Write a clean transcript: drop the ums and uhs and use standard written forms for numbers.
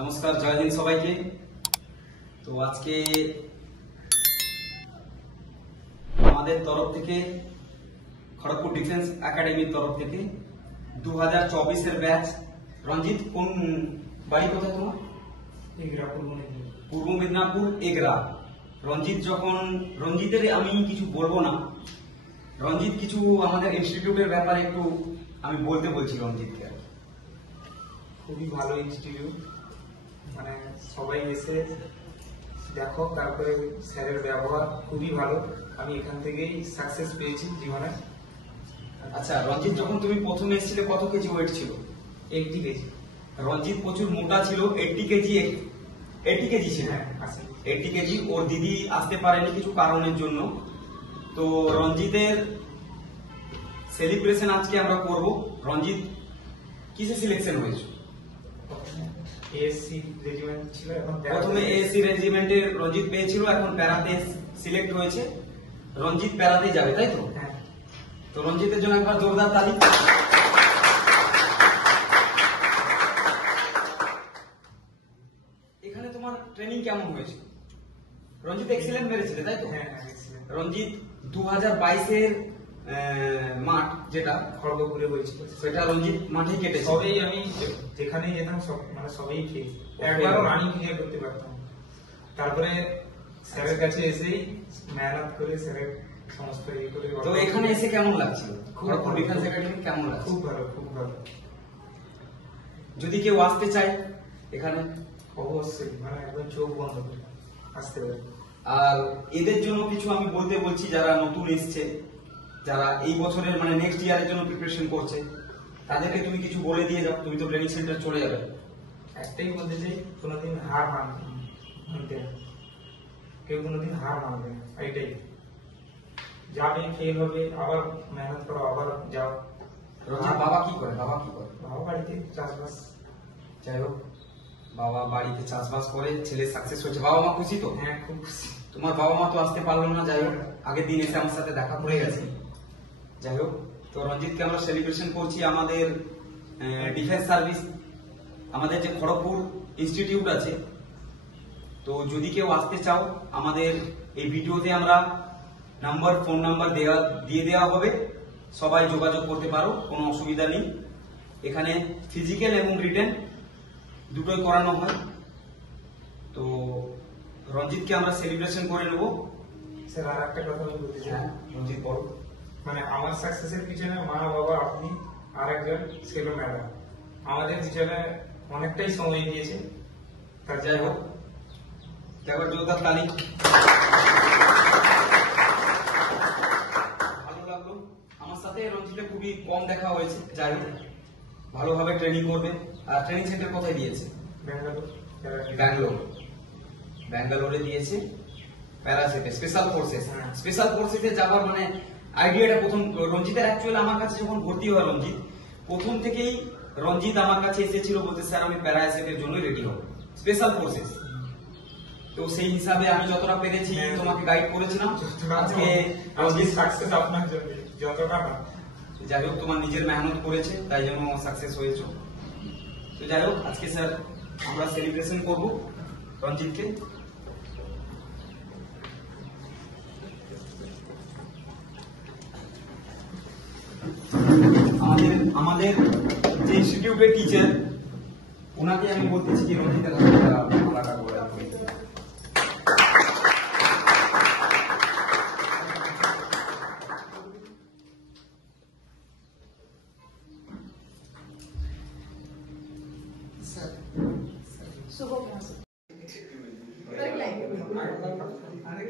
নমস্কার, জয় দিন সবাইকে। তো আজকে আমাদের তরফ থেকে খড়গপুর ডিফেন্স একাডেমির তরফ থেকে 2024-এর ব্যাচ। রঞ্জিত, কোন বাড়ি কোথায় তোমার? পূর্ব মেদিনীপুর, এগরা। রঞ্জিতের আমি কিছু বলবো না, রঞ্জিত কিছু আমাদের ইনস্টিটিউটের ব্যাপারে একটু আমি বলতে বলছি রঞ্জিতকে। খুবই ভালো ইনস্টিটিউট, মানে সবাই এসে দেখো, তারপরে স্যারের ব্যবহার খুবই ভালো। আমি এখান থেকেই সাকসেস পেয়েছি জীবনে। আচ্ছা রঞ্জিত, যখন তুমি প্রথমে এসেছিলে কত কেজি ওয়েট ছিল? 80 কেজি। রঞ্জিত প্রচুর মোটা ছিল, 80 কেজি ছিল। 80 কেজি। ওর দিদি আসতে পারেনি কিছু কারণের জন্য। তো রঞ্জিতের সেলিব্রেশন আজকে আমরা করব। রঞ্জিত কিসে সিলেকশন হয়েছে? এএসসি রেজিমেন্ট ছিল, এখন প্রথমে এএসসি রেজিমেন্টে রঞ্জিত পেয়েছিল, এখন প্যারাতে সিলেক্ট হয়েছে। রঞ্জিত প্যারাতে যাবে, তাই তো? হ্যাঁ। তো রঞ্জিতের জন্য একবার জোরদার তালি। এখানে তোমার ট্রেনিং কেমন হয়েছে? রঞ্জিত এক্সিলেন্ট মেরেছিল, তাই তো? হ্যাঁ। রঞ্জিত 2022-এর মাঠ যেটা খড়গপুরে হয়েছিল, সেটা রঞ্জিত মাঠেই কেটেছে। সবাই আমি যেখানেই যেতাম মানে সবাই খেয়ে একবারও রানিং ক্লিয়ার করতে পারতাম। তারপরে স্যারের কাছে এসেই মেহনত করে স্যারের সমস্ত ইয়ে করে। তো এখানে এসে কেমন লাগছিল? খড়গপুর ডিফেন্স একাডেমি কেমন লাগছে? খুব ভালো, খুব ভালো। যদি কেউ আসতে চায় এখানে, অবশ্যই মানে একদম চোখ বন্ধ করে আসতে পারে। আর এদের জন্য কিছু আমি বলতে বলছি, যারা নতুন এসছে, যারা এই বছরের মানে নেক্সট ইয়ারের জন্য প্রিপারেশন করছে, তাদেরকে তুমি কিছু বলে দিয়ে যাও। তুমি তো ট্রেনিং সেন্টার চলে যাবে। একটাই বলতে চাই, কোনোদিন হার মানতে না। কেউ কোনোদিন হার মানবে না, এটাই। যাবে, ফেল হবে, আবার মেহনত করো, আবার যাও। রঞ্জিত বাবা কি করে? বাবা বাড়িতে চাষবাস। যাই হোক, বাবা বাড়িতে চাষবাস করে, ছেলে সাকসেস হয়েছে। বাবা মা খুশি তো? হ্যাঁ, খুব খুশি। তোমার বাবা মা তো আসতে পারলো না, যাই হোক আগের দিন এসে আমার সাথে দেখা করে গেছে। যাই হোক, তো রঞ্জিতকে আমরা সেলিব্রেশন করছি আমাদের ডিফেন্স সার্ভিস, আমাদের যে খড়গপুর ইনস্টিটিউট আছে। তো যদি কেউ আসতে চাও, আমাদের এই ভিডিওতে আমরা ফোন নাম্বার দিয়ে দেওয়া হবে, সবাই যোগাযোগ করতে পারো, কোনো অসুবিধা নেই। এখানে ফিজিক্যাল এবং রিটেন দুটোই করানো হয়। তো রঞ্জিতকে আমরা সেলিব্রেশন করে নেব। স্যার, আর একটা কথা আমি বলতে চাই। রঞ্জিত বলো। মানে আমার সাকসেসের পিছনে মা, বাবা, আপনি আর একজন ছিল ম্যাডাম, আমাদের পিছনে অনেকটাই সময় দিয়েছে। তার যাই হোক, একবার জোরদার তালি। ভালো লাগলো, আমার সাথে রঞ্জিতের খুবই কম দেখা হয়েছে। যাই হোক, ভালোভাবে ট্রেনিং করবে। আর ট্রেনিং সেন্টার কোথায় দিয়েছে? ব্যাঙ্গালোরে দিয়েছে, প্যারাসেটে স্পেশাল ফোর্সেসে যাবার মানে আইডিয়াটা প্রথম রঞ্জিতের অ্যাকচুয়ালি আমার কাছে যখন ভর্তি হয় রঞ্জিত, প্রথম থেকেই রঞ্জিত আমার কাছে এসেছিল বলতে, স্যার আমি প্যারাসেটের জন্য রেডি হব, স্পেশাল ফোর্সেস। তো সেই হিসাবে আমি যতটা পেরেছি তোমাকে গাইড করেছিলাম। আজকে রঞ্জিত সাকসেস আপনার জন্য যতটা না। যাই হোক, তোমার নিজের মেহনত করেছে, তাই জন্য সাকসেস হয়েছে। তো যাই হোক, আজকে স্যার আমরা সেলিব্রেশন করব রঞ্জিতকে। আমাদের যে ইনস্টিটিউটের টিচার, ওনাকে আমি বলতেছি যে রঞ্জিতের মালাটা করে রাখবেন। शुभ আরে